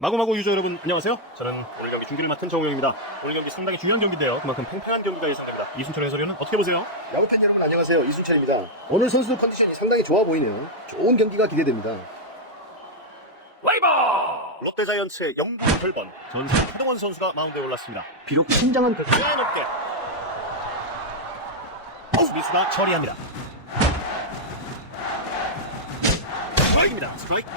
마구마구 유저 여러분 안녕하세요. 저는 오늘 경기 중계를 맡은 정우영입니다. 오늘 경기 상당히 중요한 경기인데요. 그만큼 팽팽한 경기가 예상됩니다. 이순철 해설위원은 어떻게 보세요? 야구팬 여러분 안녕하세요 이순철입니다 오늘 선수 컨디션이 상당히 좋아 보이네요 좋은 경기가 기대됩니다 라이버! 롯데자이언츠의 영구 결번 전세 최동원 선수가 마운드에 올랐습니다. 비록 신장한 그 꽤 높게 수비수가 처리합니다. 스트라이크입니다. 스트라이크.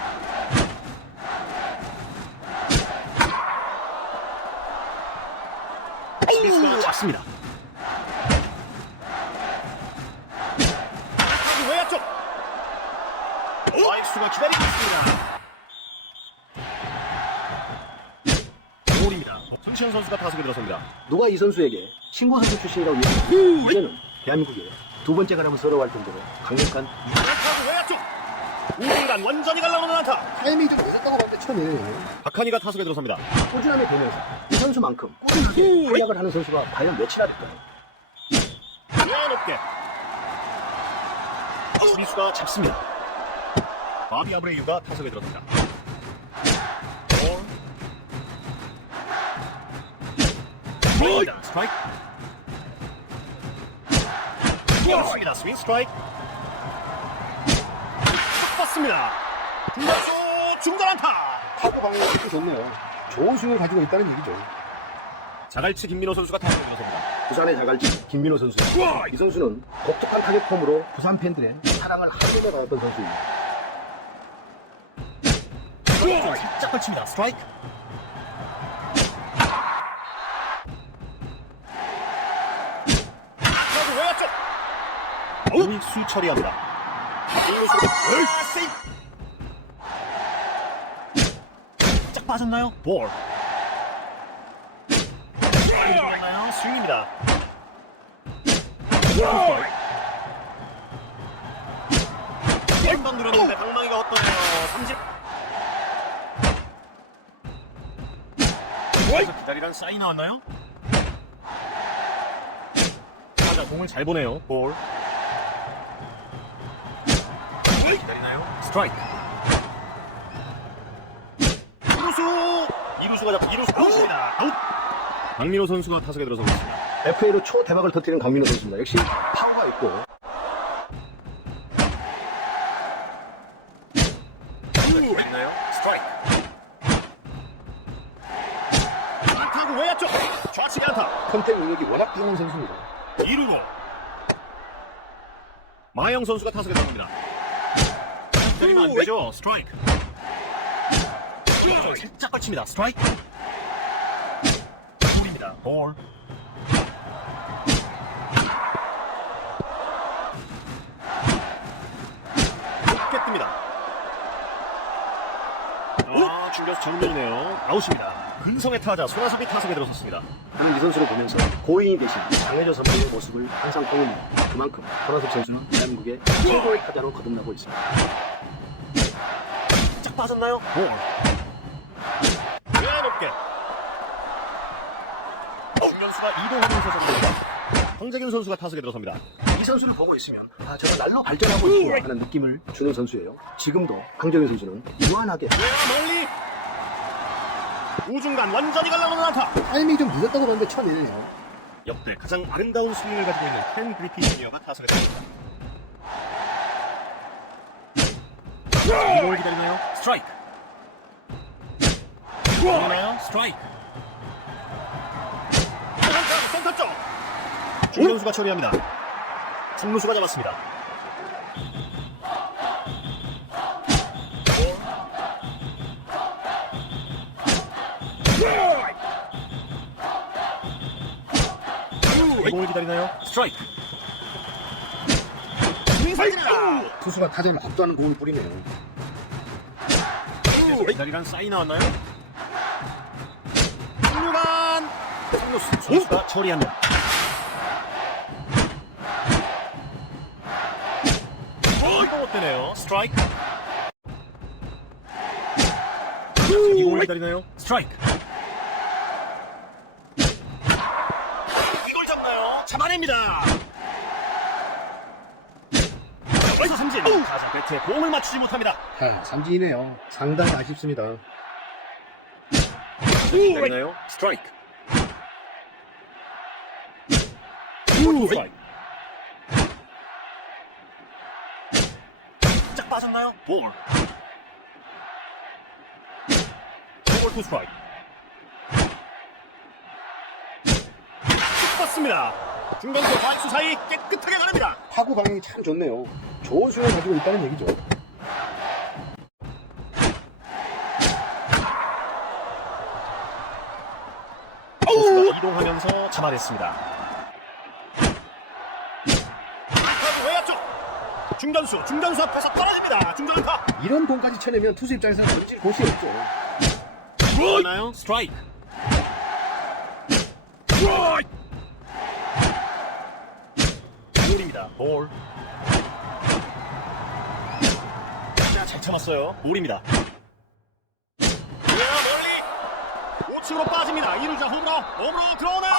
수비수가 잡습니다. 타구 외야 쪽. 와이수가 기다리고 있습니다. 볼입니다. 전시현 선수가 타석에 들어섭니다. 누가 이 선수에게 친구 선수 출신이라고 얘기했는데 이제는 대한민국에 두 번째 가라면 서러워할 정도로 강력한 타구 외야 쪽. 우중간 완전히 갈라놓는 안타. 타이밍이 좀 늦었다고 봤는데 쳐내네요 박한이가 타석에 들어섭니다. 꾸준함이 되면서 이 선수만큼 꾸준하게 활약을 하는 선수가 과연 몇이나 될까요? 꽤 높게. 수비수가 잡습니다. 바비 아브레이유가 타석에 들어섭니다. 볼. 볼입니다. 스트라이크. 그렇습니다. 스윙 스트라이크. 딱 봤습니다. 중단수 중단 안타. 타구 방향이 좋네요 좋은 스윙을 가지고 있다는 얘기죠 자갈치 김민호 선수가 타석에 들어섭니다. 부산의 자갈치 김민호 선수 이 선수는 독특한 타격 폼으로 부산 팬들의 사랑을 한껏 받았던 선수입니다 살짝 걸칩니다. 스트라이크. 타구 외야 쪽. 우익수 처리합니다. 일루수 세이 빠졌나요? 볼. 빠졌나요? 스윙입니다. 한번 누렸는데 방망이가 어떠네요? 삼진. 여기서 기다리란 사인 나왔나요? 타자 공을 잘 보내요. 볼. 기다리나요? 스트라이크. 이루수! 이루수가 잡, 이루수 아웃입니다. 아웃! 박민호 선수가 타석에 들어서고 있습니다. FA로 초 대박을 터뜨리는 강민호 선수입니다. 역시 파워가 있고 있나요? 스트라이크. 타구 외야 쪽! 좌측에 안타. 컨택 능력이 워낙 뛰어난 선수입니다. 2루로 마영 선수가 타석에 들어갑니다. 때리면 안 되죠. 스트라이크. 살짝 걸칩니다. 스트라이크. 볼입니다. 볼. 높게 뜹니다. 아, 중견수 정면이네요. 아웃입니다. 근성의 타자 손아섭이 타석에 들어섰습니다. 저는 이 선수를 보면서 고인이 대신 장혜조 선수의 모습을 항상 보입니다. 그만큼 손아섭 선수는 대한민국의 최고의 타자로 거듭나고 있습니다. 짝 빠졌나요? 볼. 꽤 높게. 중견수가 이동하면서 선수입니다. 황재균 선수가 타석에 들어섭니다. 이 선수를 보고 있으면 아, 저는 날로 발전하고 있구나 하는 느낌을 주는 선수예요. 지금도 강정현 선수는 무한하게 멀리 우중간 완전히 갈라놓는 안타. 타이밍이 좀 늦었다고 봤는데 쳐내네요. 역대 가장 아름다운 스윙을 가지고 있는 켄 그리피 주니어가 타석에 들어섭니다. 이걸 기다리나요? 스트라이크. 기다리나요? 스트라이크. 센터 쪽. 중견수가 처리합니다. 중루수가 잡았습니다. 공을 기다리나요? 스트라이크. 스윙사입니다. 투수가 타자를 압도하는 공을 뿌리네요. 기다리란 사인 나왔나요? 삼루수 선수가 처리합니다. 이거 못 되네요. 스트라이크. 이 공을 기다리나요? 스트라이크. 이걸 잡나요? 잡아냅니다. 여기서 삼진. 타자 배트에 공을 맞추지 못합니다. 아, 삼진이네요. 상당히 아쉽습니다. 기다리나요? 스트라이크. 스트라이크. 짝 빠졌나요? 볼. 볼 투 스트라이크. 쭉 봤습니다. 중간과 좌익수 사이 깨끗하게 가릅니다. 타구 방향이 참 좋네요. 좋은 스윙을 가지고 있다는 얘기죠. 이동하면서 잡아냈습니다. 중견수, 중견수 앞에서 떨어집니다. 중전 안타. 이런 공까지 쳐내면 투수 입장에서는 던질 곳이 없죠. 들어나요? 스트라이크. 스트라이크. 볼입니다. 볼. 자, 잘 참았어요. 볼입니다. 멀리 우측으로 빠집니다. 이루자 홈으로 홈으로 들어오나요?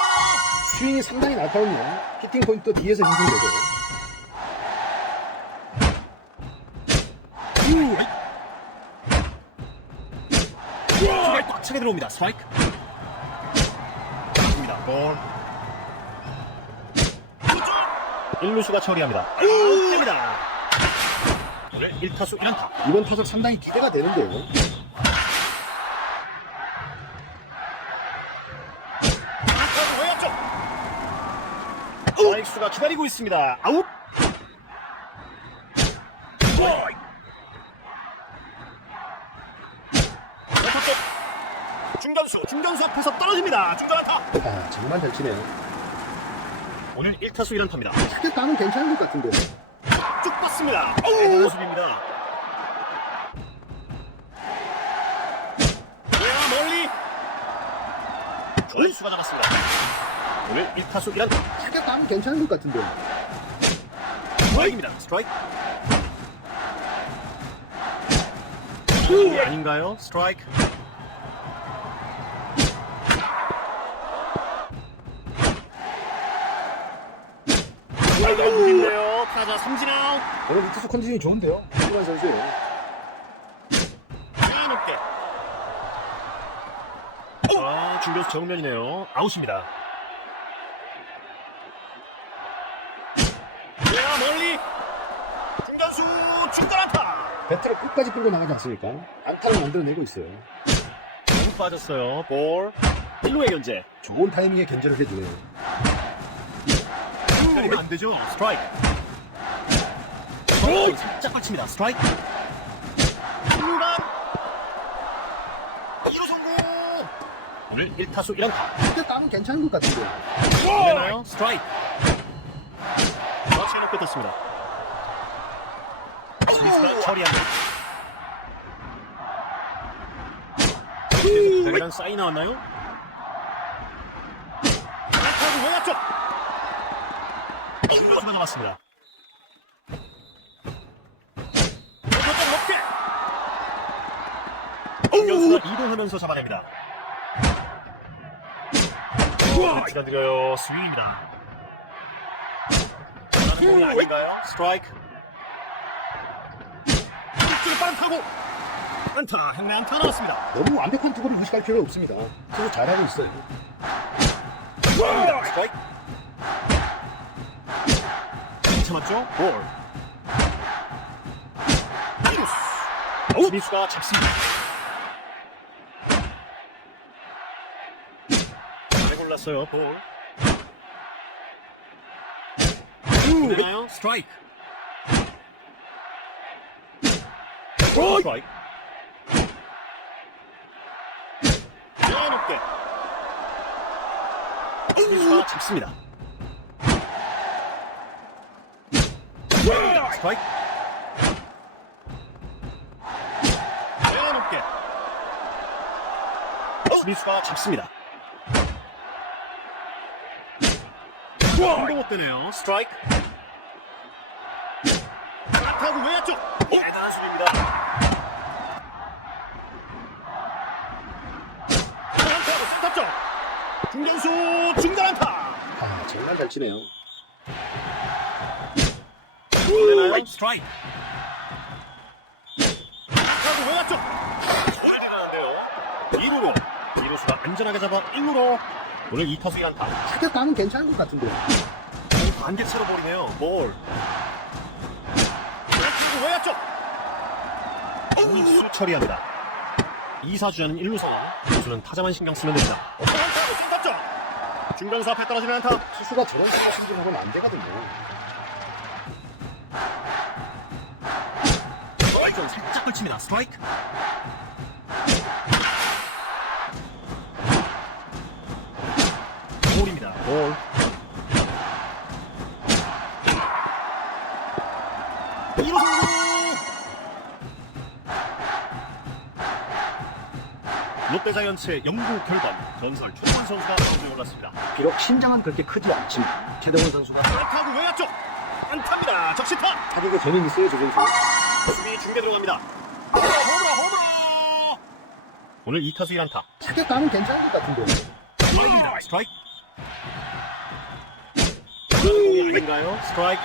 스윙이 상당히 날카롭네요. 히팅 포인트 뒤에서 거죠. 스트라이크 꽉 차게 들어옵니다. 스트라이크. 맞습니다. 볼. 1루수가 처리합니다. 아웃됩니다. 오늘 1타수 1안타. 이번 타석 상당히 기대가 되는데요. 스트라이크수가 기다리고 있습니다. 아웃. 스트라이크. 왼쪽. 중견수, 중견수 앞에서 떨어집니다. 중전 안타. 아, 정말 잘 치네요. 오늘 1타수 1안타입니다. 타격감은 괜찮은 것 같은데. 쭉 뻗습니다. 좋은 모습입니다. 외야 멀리. 조연수가 잡았습니다. 오늘 1타수 1안타. 타격감은 괜찮은 것 같은데. 스트라이크입니다. 스트라이크. 이 아닌가요? 스트라이크. 타자 삼진 아웃. 오늘 투수 컨디션이 좋은데요. 훌륭한 선수예요. 자, 높게. 아, 중교수 정면이네요. 아웃입니다. 야, 멀리. 중견수 중간 안타. 배트를 끝까지 끌고 나가지 않습니까? 안타를 만들어내고 있어요. 너무 빠졌어요. 볼. 1루의 견제. 좋은 타이밍에 견제를 해주네요. 때리면 안 되죠. 스트라이크. 살짝 받칩니다. 스트라이크. 1루간. 2루 성공. 오늘 1타수 1안타. 타격감은 괜찮은 것 같은데. 되나요? 스트라이크. 마치에 놓고 떴습니다. 처리합니다. 대단 사인 나왔나요? 타구 외야쪽. 중간수가 남았습니다. 중견수가 이동하면서 잡아냅니다. 축하드려요. 스윙입니다. 아닌가요? 스트라이크. 쭉 빠른 타고 안타, 행내 안타 나왔습니다. 너무 완벽한 투구를 무식할 필요는 없습니다. 투수 잘하고 있어요. 스트라이크. 참았죠? 볼. 아웃. 미수가 잡습니다. 잘 골랐어요. 볼. 되나요? 스트라이크. 스트라이크. 네, 높게. 잡습니다. 스트라이크. 네, 높게. 수비수가 잡습니다. 한동못 되네요. 스트라이크. 타구 외야쪽. 대단한 수비입니다. 안타고 센터 쪽. 중견수 중간 안타. 아, 정말 잘 치네요. 되나요? 스트라이크. 타구 외야쪽. 잘 가는데요. 2루로 이루수가 안전하게 잡아 1루로 오늘 2타수 1안타 타격감은 괜찮은 것 같은데. 반개체로 버리네요. 볼. 그리고 외야 쪽. 이수 처리합니다. 2사 주자는 1루 상황 투수는 타자만 신경 쓰면 됩니다. 중간수 앞에 떨어지는 안타. 투수가 저런 생각 심정하고는 안 되거든요. 스트라이크 살짝 걸칩니다. 스트라이크 롯데자이언츠의 영구 결단 전설 최원 선수가 마운드에 올랐습니다 비록 신장은 그렇게 크지 않지만 최대원 선수가 안타구 외야 쪽 안타입니다 적시타 타격에 재능 있어요, 저 선수. 수비 중계 들어갑니다 홈으로 홈으로 오늘 2타수 1안타 타격감은 괜찮은 것 같은데. 스트라이크입니다. 스트라이크. 공이 아닌가요? 스트라이크.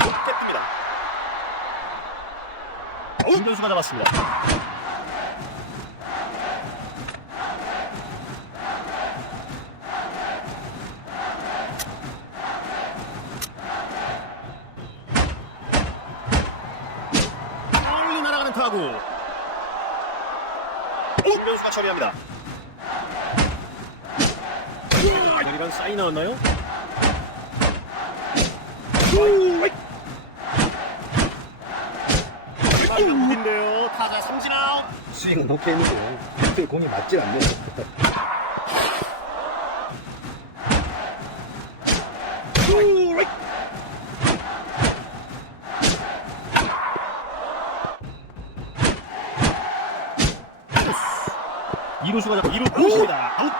높게 뜹니다. 중견수가 잡았습니다. 타구. 중견수가 처리합니다. 이런 사인 나왔나요? 인데요 타자 삼진 아웃. 스윙은 오케이 했는데, 배트에 공이 맞질 않네요. 이루수가 잡고 이루 공입니다. 아웃.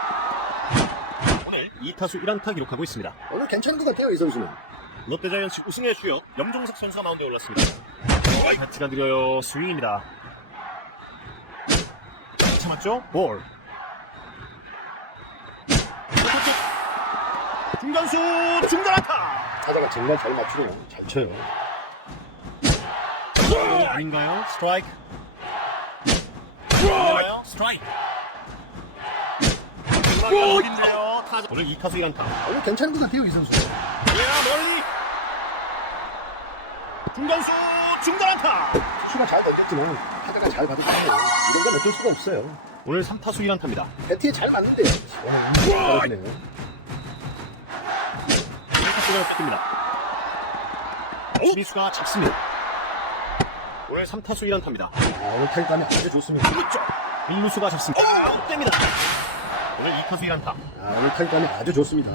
오늘 2타수 1안타 기록하고 있습니다. 오늘 괜찮은 것 같아요, 이 선수는. 롯데 자이언츠 우승의 주역 염종석 선수가 마운드에 올랐습니다. 배트가 느려요. 스윙입니다. 참았죠? 볼. 중간수 중간 안타. 타자가 정말 잘 맞추네요. 잘 쳐요. 아닌가요? 스트라이크. 아닌가요? 스트라이크. 어딘데요? 타자. 오늘 2타수 1안타. 오늘 괜찮은 것 같아요, 이 선수. 야 멀리. 중간수 중간 안타. 투수가 잘 던졌지만, 타자가 잘 받았잖아요. 이런 건 어쩔 수가 없어요. 오늘 3타수 1안타입니다. 배트에 잘 맞는데, 오늘 떨어지네요. 1타수가 니다 수비수가 잡습니다. 오늘 3타수 1안타입니다. 아, 오늘 타격감이 아주 좋습니다. 그렇죠. 1루수가 잡습니다. 롯데입니다. 오늘 2타수 1안타. 아, 오늘 타격감이 아주 좋습니다.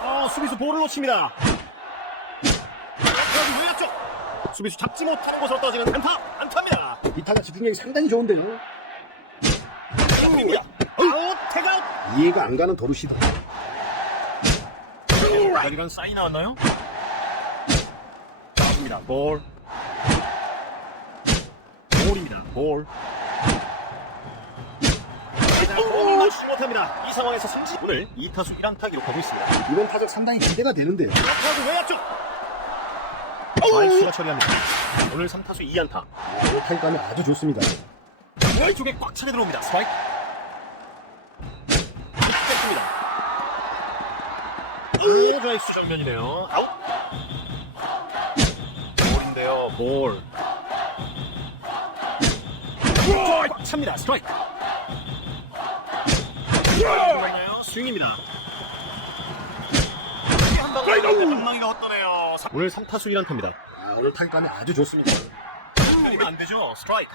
어, 수비수 볼을 놓칩니다. 여기 외야쪽. 수비수 잡지 못하는 곳으로 떨어지는 안타, 안타입니다. 이 타자 집중력이 상당히 좋은데요. 잡힙니다. 아웃, 태그아웃. 이해가 안 가는 도루시다. 이런 사인 나왔나요? 나옵니다. 볼. 볼입니다. 볼. 공을 맞추지 못합니다. 이 상황에서 삼진. 오늘 2타수 1안타 기록하고 있습니다. 이번 타격 상당히 기대가 되는데요. 타구 외야쪽. 와이스가 처리합니다. 오늘 3타수 2안타. 아, 오늘 타격감이 아주 좋습니다. 왼쪽에 꽉 차게 들어옵니다. 스트라이크. 뺐습니다. 오, 좌익수 정면이네요. 아웃. 볼인데요. 볼. 꽉 찹니다. 스트라이크. 스윙입니다. 방망이가 헛떠네요. 오늘 3타수 1안타입니다. 아, 오늘 타격감이 아주 좋습니다. 이면 안 되죠. 스트라이크.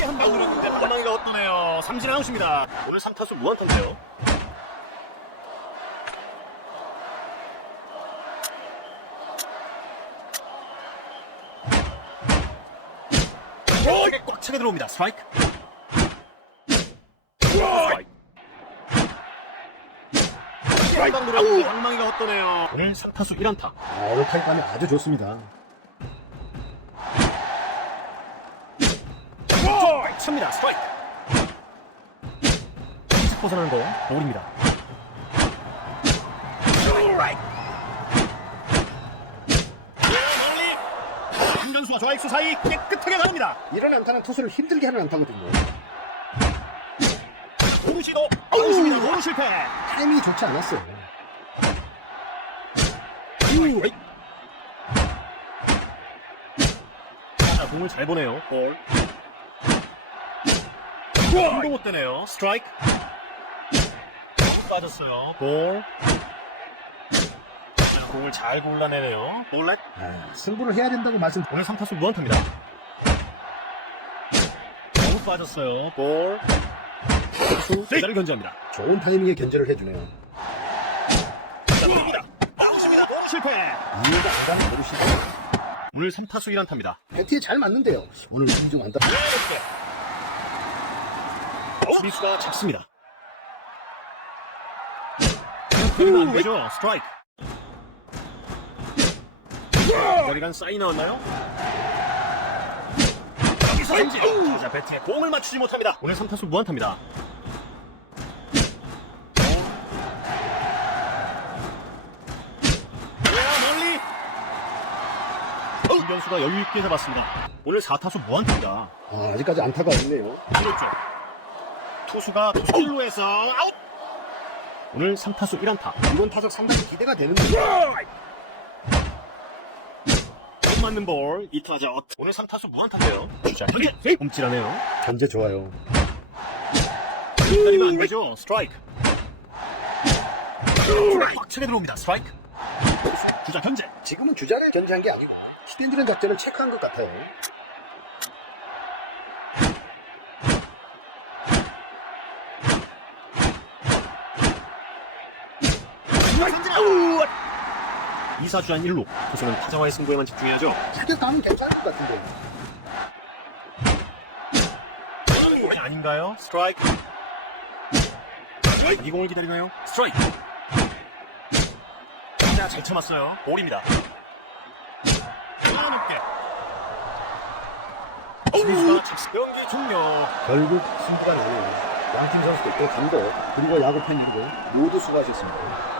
한방 누렸는데 방망이가 헛떠네요. 삼진 아웃입니다. 오늘 3타수 무한타인데요. 오, 이게 꽉 차게 들어옵니다. 스트라이크. 스트라이크. 한방 누렸는데 방망이가 헛떠네요. 오늘 3타수 1안타. 아, 타격감이 아주 좋습니다. 찹니다. 스트라이크. 벗어나는 거 볼입니다. 김 전수와 좌익수 사이 깨끗하게 나옵니다. 이런 안타는 투수를 힘들게 하는 안타거든요. 도루 시도 아웃입니다. 도루 실패. 타이밍이 좋지 않았어요. 자, 공을 잘 보내요. 볼. 공도 못 되네요. 스트라이크. 빠졌어요. 볼. 자, 공을 잘 골라내네요. 볼렛. 아, 승부를 해야 된다고 말씀. 오늘 3타수 무안타입니다. 너무 빠졌어요. 볼. 투수 제자를 견제합니다. 좋은 타이밍에 견제를 해주네요. 자, 니다 아웃입니다. 볼 실패. 이해가 안 가는 버릇이 오늘 3타수 1안타입니다. 배트에 잘 맞는데요. 오늘 인중 안타. 수비수가 잡습니다. 그러면 안 되죠. 스트라이크. 거리간 사인 나왔나요? 여기서 삼진. 자, 배트에 공을 맞추지 못합니다. 오늘 3타수 무안타입니다. 멀리. 김경수가 여유 있게 잡았습니다. 오늘 4타수 무안타입니다. 아, 아직까지 안타가 없네요. 그렇죠. 투수가 투수로에서 아웃. 오늘 3타수 1안타. 이번 타석 상당히 기대가 되는데. 못 맞는 볼 2타자 어트. 오늘 3타수 무안타인데요. 주자 현재 움찔하네요. 견제 좋아요. 기다리면 안 되죠. 스트라이크. 꽉 차게 들어옵니다. 스트라이크. 주자 현재. 지금은 주자를 견제한 게 아니고 히든드런 작전을 체크한 것 같아요. 이사주한 1루. 투수는 타자와의 승부에만 집중해야죠. 타격감은 괜찮을 것 같은데. 볼이 아닌가요? 스트라이크. 이 공을 기다리나요? 스트라이크. 자, 잘 참았어요. 볼입니다. 하나 높게. 수비수가 잡습 경기 종료. 결국 승부가 나네요. 양팀 선수들 또 감독 그리고 야구 팬 여러분 모두 수고하셨습니다.